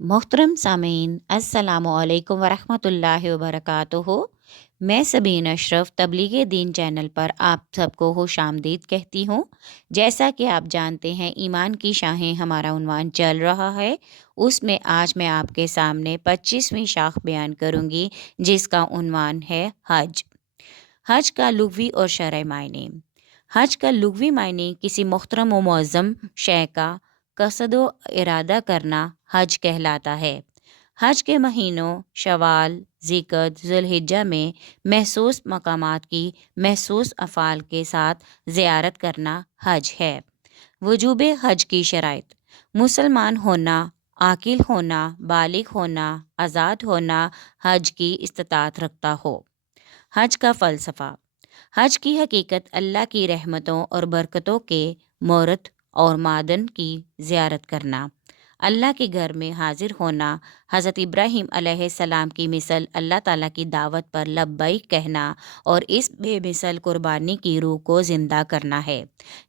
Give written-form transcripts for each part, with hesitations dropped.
मोहतरम सामीन अस्सलामुअलैकुम वरहमतुल्लाहि वबरकातुहू। मैं सबीन अशरफ तबलीग दीन चैनल पर आप सबको खुश आमदीद कहती हूँ। जैसा कि आप जानते हैं ईमान की शाखें हमारा उन्वान चल रहा है, उसमें आज मैं आपके सामने 25वीं शाख बयान करूँगी जिसका उन्वान है हज। हज का लुग़वी और शरई मायने। हज का लुग़वी मायने किसी मुहतरम व मुअज़्ज़म शय का कसद व इरादा करना हज कहलाता है। हज के महीनों शवाल, ज़िक़द, ज़ुल्हिज्जा में महसूस मकामात की महसूस अफ़ाल के साथ ज़ियारत करना हज है। वजूबे हज की शराइत: मुसलमान होना, आकिल होना, बालिग होना, आज़ाद होना, हज की इस्तिताअत रखता हो। हज का फ़लसफ़ा: हज की हकीकत अल्लाह की रहमतों और बरकतों के मोरत और मादन की ज़ियारत करना। अल्लाह के घर में हाजिर होना। हज़रत इब्राहीम अलैहिस्सलाम की मिसल अल्लाह ताला की दावत पर लब्बैक कहना और इस बेमिसल कुर्बानी की रूह को ज़िंदा करना है,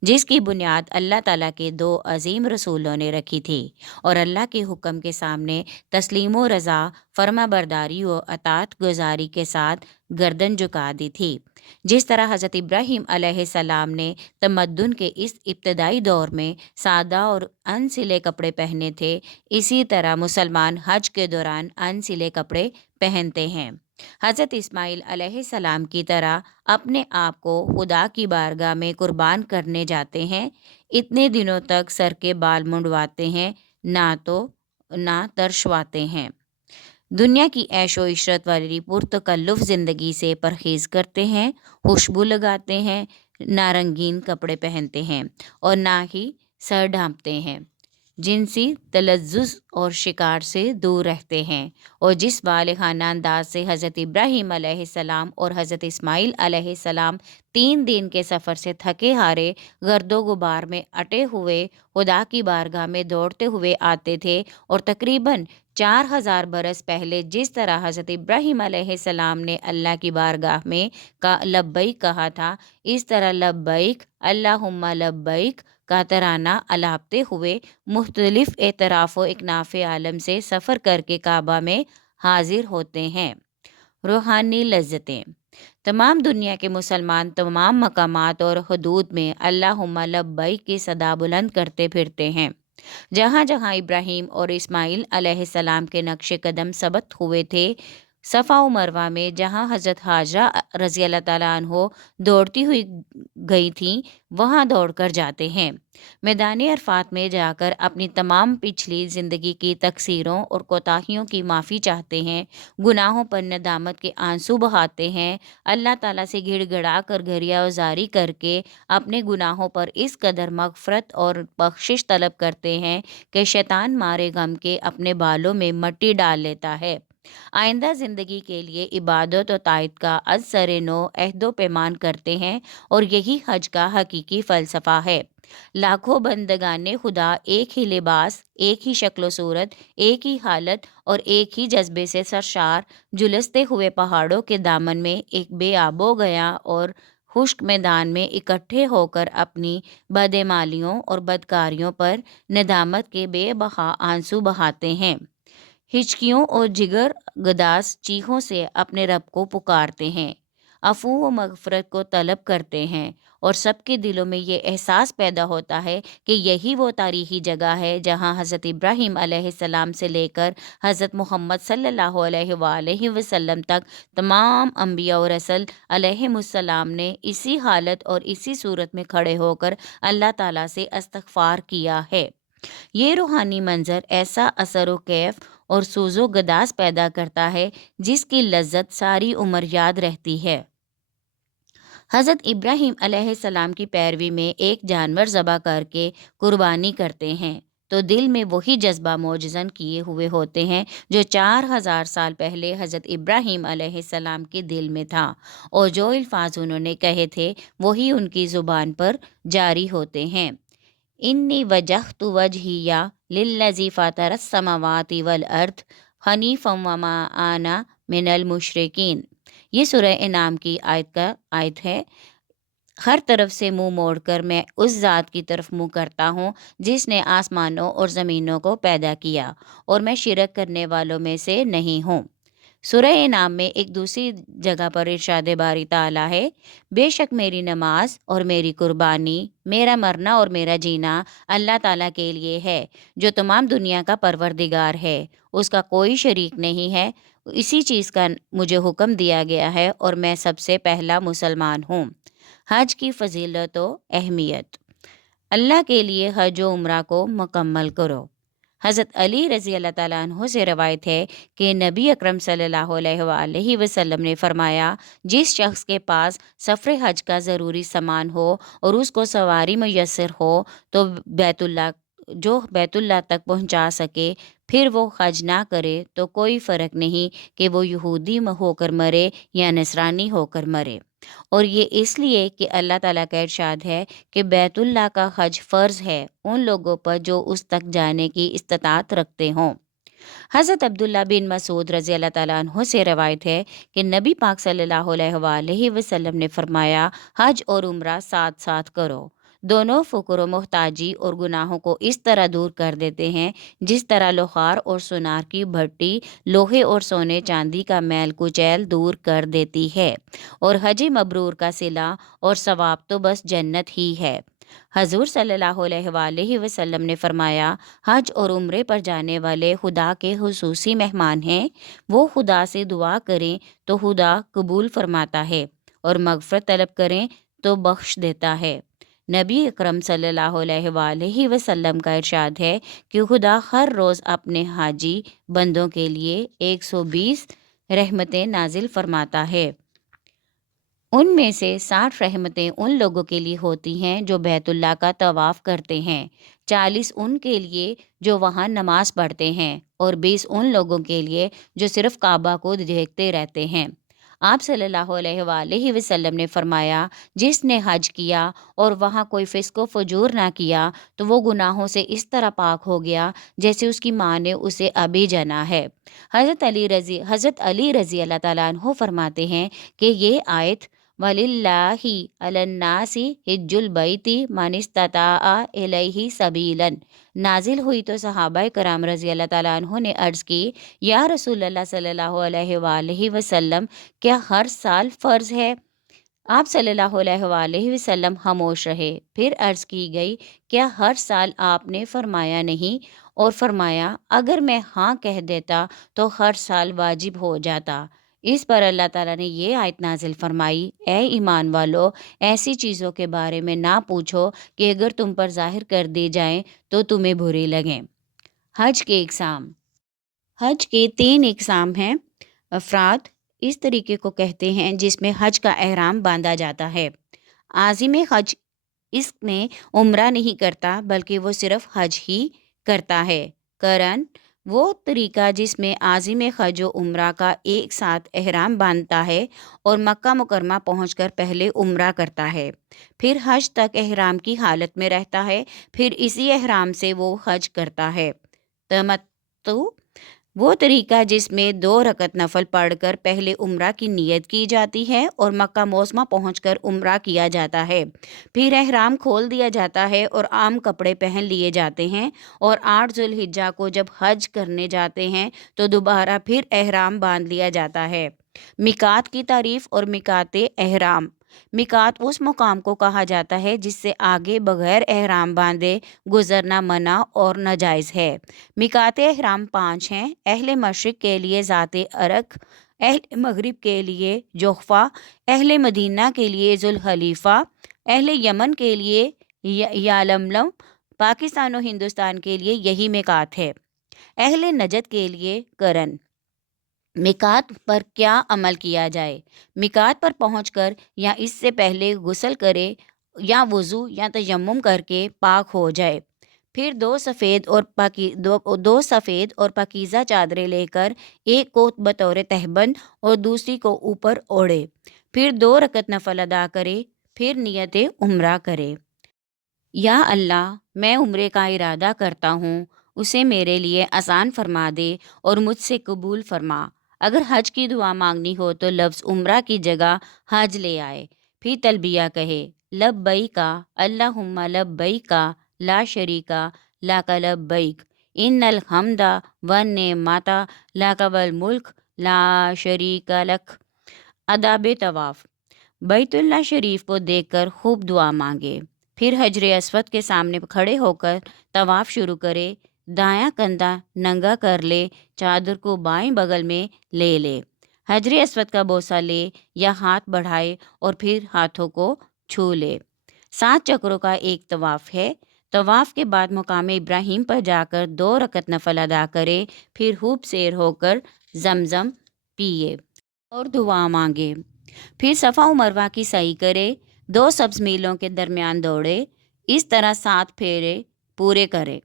जिसकी बुनियाद अल्लाह ताला के दो अजीम रसूलों ने रखी थी और अल्लाह के हुक्म के सामने तस्लीम व रज़ा, फर्माबरदारी व अतात गुजारी के साथ गर्दन झुका दी थी। जिस तरह हज़रत इब्राहीम अलैहिस्सलाम ने तमद्दुन के इस इब्तदाई दौर में सादा और अनसिले कपड़े पहने थे, इसी तरह मुसलमान हज के दौरान अनसिले कपड़े पहनते हैं। हज़रत इस्माइल अलैहिस्सलाम की तरह अपने आप को खुदा की बारगाह में कुर्बान करने जाते हैं। इतने दिनों तक सर के बाल मुंडवाते हैं, ना तरशवाते हैं। दुनिया की ऐशो इशरत वाली पुरतकल्लुफ़ ज़िंदगी से परहेज़ करते हैं, खुशबू लगाते हैं, ना रंगीन कपड़े पहनते हैं और ना ही सर ढांपते हैं। जिनसी तलज़्ज़ुज़ और शिकार से दूर रहते हैं और जिस बालिग़ाना अंदाज से हज़रत इब्राहीम अलैहिस्सलाम और हज़रत इस्माइल अलैहिस्सलाम 3 दिन के सफ़र से थके हारे गर्दो गुबार में अटे हुए खुदा की बारगाह में दौड़ते हुए आते थे और तकरीबन 4000 बरस पहले जिस तरह हज़रत इब्राहीम अलैहिस्सलाम ने अल्लाह की बारगाह में का लब्बैक कहा था, इस तरह लब्बैक अल्लाहुम्मा लब्बैक का तराना अलापते हुए मुख्तलिफ एतराफ़ व इकनाफ़ आलम से सफ़र करके काबा में हाजिर होते हैं। रूहानी लज़्ज़तें: तमाम दुनिया के मुसलमान तमाम मकामात और हदूद में अल्लाहुम्मा लब्बैक की सदा बुलंद करते फिरते हैं। जहाँ जहाँ इब्राहीम और इस्माइल अलैहिस्सलाम के नक्शे कदम सबत हुए थे, सफ़ा व मरवा में जहाँ हज़रत हाजरा रज़ी अल्लाह ताला अन्हो दौड़ती हुई गई थीं, वहाँ दौड़कर जाते हैं। मैदान अरफात में जाकर अपनी तमाम पिछली ज़िंदगी की तकसीरों और कोताहियों की माफ़ी चाहते हैं, गुनाहों पर नदामत के आंसू बहाते हैं, अल्लाह ताला से गिड़गिड़ा कर गरियाज़ारी करके अपने गुनाहों पर इस कदर मग़फ़रत और बख्शिश तलब करते हैं कि शैतान मारे गम के अपने बालों में मट्टी डाल लेता है। आइंदा ज़िंदगी के लिए इबादत और तायत का अज सरे नो अहदो पैमान करते हैं और यही हज का हकीकी फ़लसफ़ा है। लाखों बंदगाने खुदा एक ही लिबास, एक ही शक्ल सूरत, एक ही हालत और एक ही जज्बे से सरशार झुलसते हुए पहाड़ों के दामन में एक बेआबो गया और खुश्क मैदान में इकट्ठे होकर अपनी बदएमालियों और बदकारियों पर नदामत के बेबहा आंसू बहाते हैं। हिचकियों और जिगर गदास चीखों से अपने रब को पुकारते हैं, अफ़ू व मग़फ़रत को तलब करते हैं और सबके दिलों में ये एहसास पैदा होता है कि यही वो तारीख़ी जगह है जहाँ हज़रत इब्राहीम अलैहिस्सलाम से लेकर हज़रत मुहम्मद सल्लल्लाहु अलैहि वसल्लम तक तमाम अम्बिया और रसूल अलैहिमुस्सलाम ने इसी हालत और इसी सूरत में खड़े होकर अल्लाह ताला से इस्तग़फ़ार किया है। ये रूहानी मंज़र ऐसा असर व कैफ और सूज़ो गदास पैदा करता है जिसकी लज्जत सारी उम्र याद रहती है। हज़रत इब्राहीम अलैहिस्सलाम की पैरवी में एक जानवर ज़बह करके कुर्बानी करते हैं तो दिल में वही जज्बा मौजज़न किए हुए होते हैं जो 4000 साल पहले हज़रत इब्राहीम अलैहिस्सलाम के दिल में था और जो अल्फाज उन्होंने कहे थे वही उनकी ज़ुबान पर जारी होते हैं। इन्नी वजहतु वजहिया लिल्लज़ी फ़तरस समावाति वल अर्द हनीफ़म वमा आना मिनल मुशरिकीन। ये सूरह इनाम की आयत है। ہر طرف سے منہ موڑ کر میں اس ذات کی طرف منہ کرتا ہوں جس نے آسمانوں اور زمینوں کو پیدا کیا، اور میں شرک کرنے والوں میں سے نہیں ہوں۔ سورہ انعام میں ایک دوسری جگہ پر ارشاد باری تعالیٰ ہے، بے شک میری نماز اور میری قربانی، میرا مرنا اور میرا جینا اللہ تعالیٰ کے لیے ہے، جو تمام دنیا کا پروردگار ہے، اس کا کوئی شریک نہیں ہے۔ اسی چیز کا مجھے حکم دیا گیا ہے اور میں سب سے پہلا مسلمان ہوں۔ حج کی فضیلت و اہمیت۔ اللہ کے لیے حج و عمرہ کو مکمل کرو۔ حضرت علی رضی اللہ تعالیٰ عنہ سے روایت ہے کہ نبی اکرم صلی اللہ علیہ وآلہ وسلم نے فرمایا، جس شخص کے پاس سفر حج کا ضروری سامان ہو اور اس کو سواری میسر ہو تو بیت اللہ تک پہنچا سکے، پھر وہ حج نہ کرے تو کوئی فرق نہیں کہ وہ یہودی ہو کر مرے یا نصرانی ہو کر مرے۔ اور یہ اس لیے کہ اللہ تعالیٰ کا ارشاد ہے کہ بیت اللہ کا حج فرض ہے ان لوگوں پر جو اس تک جانے کی استطاعت رکھتے ہوں۔ حضرت عبداللہ بن مسعود رضی اللہ تعالیٰ عنہ سے روایت ہے کہ نبی پاک صلی اللہ علیہ وآلہ وسلم نے فرمایا، حج اور عمرہ ساتھ ساتھ کرو، دونوں فقر و محتاجی اور گناہوں کو اس طرح دور کر دیتے ہیں جس طرح لوہار اور سونار کی بھٹی لوہے اور سونے چاندی کا میل کچیل دور کر دیتی ہے، اور حج مبرور کا صلہ اور ثواب تو بس جنت ہی ہے۔ حضور صلی اللہ علیہ وآلہ وسلم نے فرمایا، حج اور عمرے پر جانے والے خدا کے خصوصی مہمان ہیں، وہ خدا سے دعا کریں تو خدا قبول فرماتا ہے، اور مغفرت طلب کریں تو بخش دیتا ہے۔ نبی اکرم صلی اللہ علیہ وآلہ وسلم کا ارشاد ہے کہ خدا ہر روز اپنے حاجی بندوں کے لیے 120 رحمتیں نازل فرماتا ہے۔ ان میں سے 60 رحمتیں ان لوگوں کے لیے ہوتی ہیں جو بیت اللہ کا طواف کرتے ہیں، 40 ان کے لیے جو وہاں نماز پڑھتے ہیں، اور 20 ان لوگوں کے لیے جو صرف کعبہ کو دیکھتے رہتے ہیں۔ آپ صلی اللہ علیہ وآلہ وسلم نے فرمایا، جس نے حج کیا اور وہاں کوئی فسق و فجور نہ کیا تو وہ گناہوں سے اس طرح پاک ہو گیا جیسے اس کی ماں نے اسے ابھی جنا ہے۔ حضرت علی رضی اللہ تعالیٰ عنہ فرماتے ہیں کہ یہ آیت وَلِلَّهِ عَلَى النَّاسِ حِجُّ الْبَيْتِ مَنِ اسْتَطَاعَ إِلَيْهِ سَبِيلًا نازل ہوئی تو صحابہ کرام رضی اللہ تعالیٰ عنہ نے عرض کی، یا رسول اللہ صلی اللہ علیہ وآلہ وسلم، کیا ہر سال فرض ہے؟ آپ صلی اللہ علیہ وآلہ وسلم خاموش رہے۔ پھر عرض کی گئی، کیا ہر سال؟ آپ نے فرمایا نہیں، اور فرمایا، اگر میں ہاں کہہ دیتا تو ہر سال واجب ہو جاتا۔ اس پر اللہ تعالیٰ نے یہ آیت نازل فرمائی، اے ایمان والو، ایسی چیزوں کے بارے میں نہ پوچھو کہ اگر تم پر ظاہر کر دی جائیں تو تمہیں بری لگیں۔ حج کے اقسام۔ حج کے 3 اقسام ہیں۔ افراد اس طریقے کو کہتے ہیں جس میں حج کا احرام باندھا جاتا ہے۔ عازم حج اس میں عمرہ نہیں کرتا بلکہ وہ صرف حج ہی کرتا ہے۔ قرن وہ طریقہ جس میں عازم حج و عمرہ کا ایک ساتھ احرام باندھتا ہے اور مکہ مکرمہ پہنچ کر پہلے عمرہ کرتا ہے، پھر حج تک احرام کی حالت میں رہتا ہے، پھر اسی احرام سے وہ حج کرتا ہے۔ تمتع وہ طریقہ جس میں 2 رکعت نفل پڑھ کر پہلے عمرہ کی نیت کی جاتی ہے اور مکہ معظمہ پہنچ کر عمرہ کیا جاتا ہے، پھر احرام کھول دیا جاتا ہے اور عام کپڑے پہن لیے جاتے ہیں، اور 8 ذو الحجہ کو جب حج کرنے جاتے ہیں تو دوبارہ پھر احرام باندھ لیا جاتا ہے۔ میقات کی تعریف اور میقات احرام۔ میقات اس مقام کو کہا جاتا ہے جس سے آگے بغیر احرام باندھے گزرنا منع اور ناجائز ہے۔ میقات احرام 5 ہیں۔ اہل مشرق کے لیے ذات عرق، اہل مغرب کے لیے جحفہ، اہل مدینہ کے لیے ذوالحلیفہ، اہل یمن کے لیے یالملم، پاکستان و ہندوستان کے لیے یہی میقات ہے۔ اہل نجد کے لیے قرن۔ میقات پر کیا عمل کیا جائے؟ میقات پر پہنچ کر یا اس سے پہلے غسل کرے یا وضو یا تیمم کر کے پاک ہو جائے، پھر 2 سفید اور پاکیزہ چادریں لے کر ایک کو بطور تہبند اور دوسری کو اوپر اوڑھے، پھر 2 رکعت نفل ادا کرے، پھر نیت عمرہ کرے۔ یا اللہ، میں عمرے کا ارادہ کرتا ہوں، اسے میرے لیے آسان فرما دے اور مجھ سے قبول فرما۔ اگر حج کی دعا مانگنی ہو تو لفظ عمرہ کی جگہ حج لے آئے، پھر تلبیہ کہے، लब्बैका अल्लाहुम्मा लब्बैका ला शरीका लाका लब्बैक इन्नल हम्दा वन नेमता लाका वल मुल्क ला शरीका लक। अदाब तवाफ़। बैतुल्ला शरीफ को देखकर खूब दुआ मांगे, फिर हजर अस्वद के सामने खड़े होकर तवाफ़ शुरू करे। दायां कंधा नंगा कर ले, चादर को बाएं बगल में ले। हजर अस्वद का बोसा ले या हाथ बढ़ाए और फिर हाथों को छू ले। 7 चक्रों का एक तवाफ़ है। तवाफ़ के बाद मुकाम इब्राहिम पर जाकर 2 रकत नफल अदा करे, फिर खूब सैर होकर जमजम पिए और दुआ मांगे। फिर सफ़ा व मरवा की सही करे, 2 सब्ज़ मीलों के दरमियान दौड़े। इस तरह 7 फेरे पूरे करे।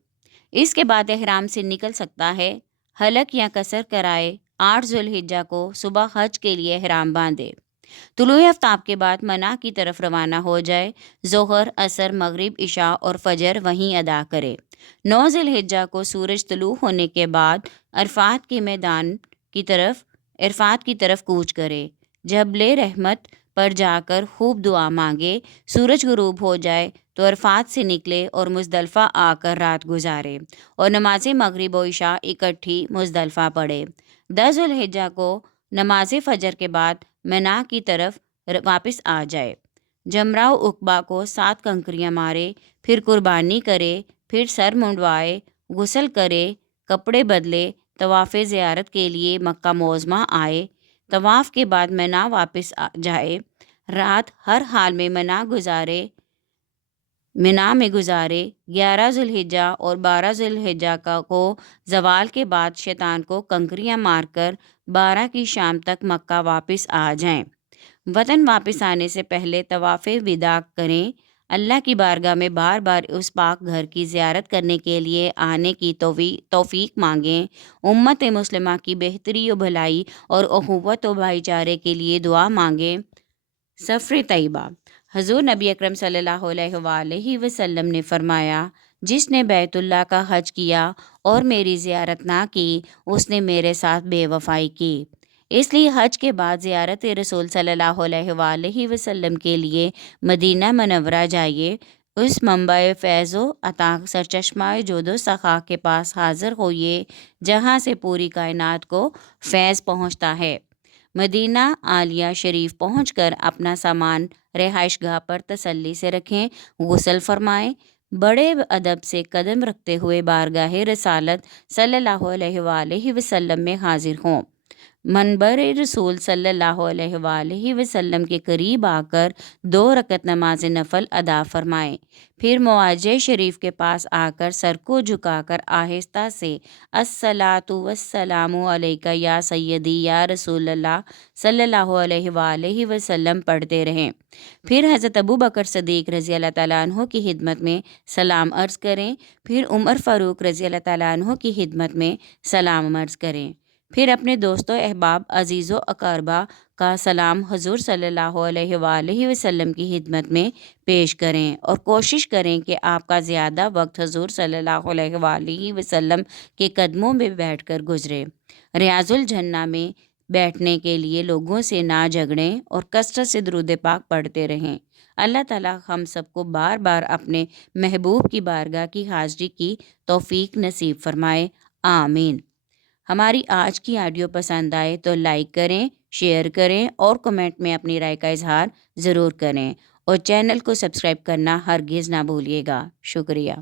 इसके बाद एहराम से निकल सकता है। हलक या कसर कराए। 8 ज़ुल्हिज्जा को सुबह हज के लिए एहराम बांधे। तुलुए आफ्ताब के बाद मना की तरफ रवाना हो जाए। ज़ोहर, असर, मगरिब, इशा और फजर वहीं अदा करे। 9 ज़िलहिज्जा को सूरज तुलू होने के बाद अरफात के मैदान की तरफ कूच करे। जबले रहमत पर जाकर खूब दुआ मांगे। सूरज गुरूब हो जाए तो अरफात से निकले और मुज़दलिफ़ा आकर रात गुजारे और नमाज मगरिब व इशा इकट्ठी मुज़दलिफ़ा पढ़े। 10 ज़ुल्हिज्जा को नमाज फ़जर के बाद मिना की तरफ वापस आ जाए। जमरा उक़बा को 7 कंकरियाँ मारे, फिर कुर्बानी करे, फिर सर मुंडवाए, गुस्ल करे, कपड़े बदले, तवाफ़ ज़ियारत के लिए मक्का मोज़मा आए। तवाफ़ के बाद मिना वापस जाए। रात हर हाल में मिना में गुजारे। 11 ज़ुल्हिज्जा और 12 ज़ुल्हिज्जा को ज़वाल के बाद शैतान को कंकरियाँ मारकर 12 की शाम तक मक्का वापस आ जाएं। वतन वापस आने से पहले तवाफ़ विदा करें। अल्लाह की बारगाह में बार बार उस पाक घर की ज़ियारत करने के लिए आने की तौफ़ीक मांगें। उम्मत मुस्लिमा की बेहतरी व भलाई और अख़ुवत व भाईचारे के लिए दुआ मांगें। सफ़र तैयबा। हज़ूर नबी अकरम सल्लल्लाहु अलैहि वसल्लम ने फ़रमाया, जिसने बैतुल्लाह का हज किया और मेरी ज़ियारत ना की, उसने मेरे साथ बेवफ़ाई की। इसलिए हज के बाद ज़ियारत रसूल सल्लल्लाहु अलैहि वसल्लम के लिए मदीना मनव्वरा जाइए। उस मंबा फैज़ व अता सरचश्मा जोदो सखा के पास हाज़िर होइए, जहाँ से पूरी कायनात को फैज़ पहुँचता है। मदीना आलिया शरीफ पहुंचकर अपना सामान रिहाइशगाह पर तसल्ली से रखें। गुस्ल फरमाएं। बड़े अदब से कदम रखते हुए बारगाह रसालत सल्लल्लाहु अलैहि वसल्लम में हाजिर हों। मनबर रसूल सल्लल्लाहु अलैहि वसल्लम के करीब आकर 2 रकत नमाज नफल अदा फरमाएं। फिर मुआजे शरीफ के पास आकर सर को झुकाकर आहिस्ता से अस्सलातु वस्सलामु अलैका या सय्यदी या रसूलल्लाह सल्लल्लाहु अलैहि वसल्लम पढ़ते रहें। फिर हज़रत अबू बकर सदीक रज़ी अल्लाह ताला अन्हो की खिदमत में सलाम अर्ज़ करें। फिर उमर फ़ारूक रज़ी अल्लाह ताला अन्हो की खिदमत में सलाम अर्ज़ करें। फिर अपने दोस्तों, अहबाब, अजीज़ों, अक़रबा का सलाम हुज़ूर सल्लल्लाहु अलैहि वसल्लम की खिदमत में पेश करें और कोशिश करें कि आपका ज़्यादा वक्त हुज़ूर सल्लल्लाहु अलैहि वसल्लम के कदमों में बैठकर गुजरे। रियाज़ुल जन्ना में बैठने के लिए लोगों से ना झगड़ें और कसरत से दुरूद पाक पढ़ते रहें। अल्लाह ताला हम सबको बार बार अपने महबूब की बारगाह की हाज़िरी की तौफ़ीक नसीब फरमाए। आमीन। हमारी आज की ऑडियो पसंद आए तो लाइक करें, शेयर करें और कमेंट में अपनी राय का इजहार ज़रूर करें और चैनल को सब्सक्राइब करना हरगिज़ ना भूलिएगा। शुक्रिया।